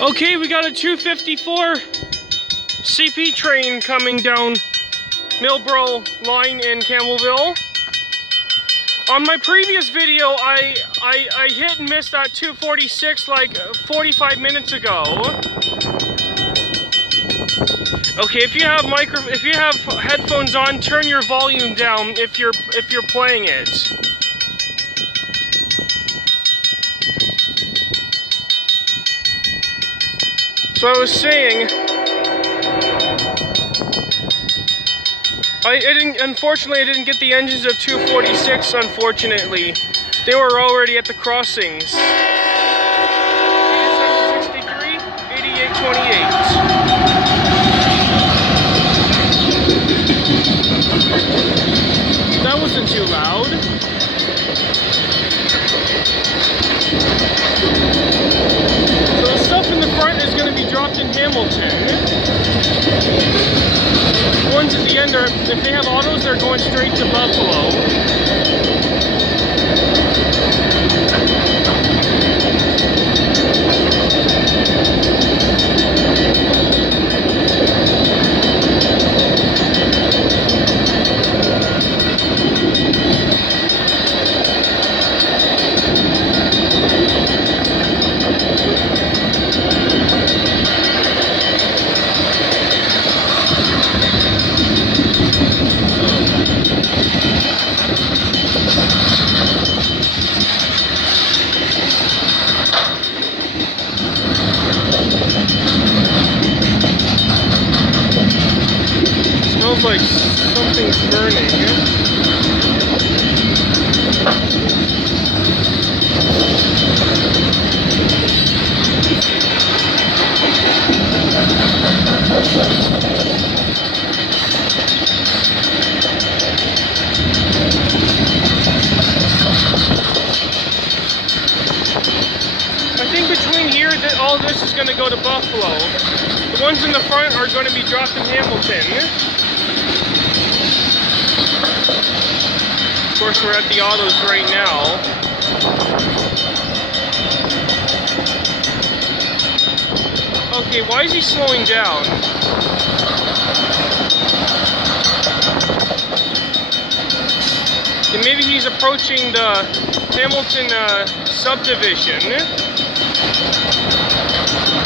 Okay, we got a 254 CP train coming down Milburough Line in Campbellville. On my previous video, I hit and missed that 246 like 45 minutes ago. Okay, if you have headphones on, turn your volume down if you're playing it. So I was saying, unfortunately I didn't get the engines of 246, unfortunately. They were already at the crossings. 63, 88, 28. That wasn't too loud. So the stuff in the front is going to be dropped in Hamilton. The ones at the end are, if they have autos, they're going straight to Buffalo. Smells like something's burning. I think between here, all this is going to go to Buffalo. The ones in the front are going to be dropped in Hamilton. Of course, we're at the autos right now. Okay, why is he slowing down? And maybe he's approaching the Hamilton subdivision.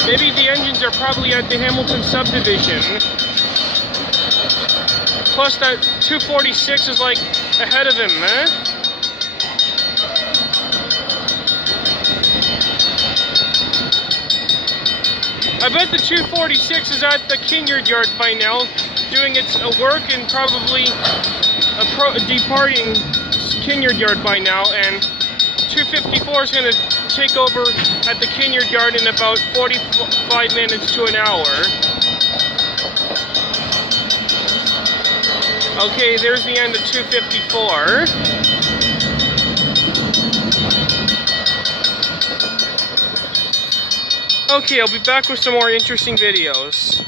Maybe the engines are probably at the Hamilton subdivision. Plus that 246 is like ahead of him, eh? I bet the 246 is at the Kinyard Yard by now, doing its work and probably departing Kinyard Yard by now, and 254 is going to take over at the Kinyard Yard in about 45 minutes to an hour. Okay, there's the end of 254. Okay, I'll be back with some more interesting videos.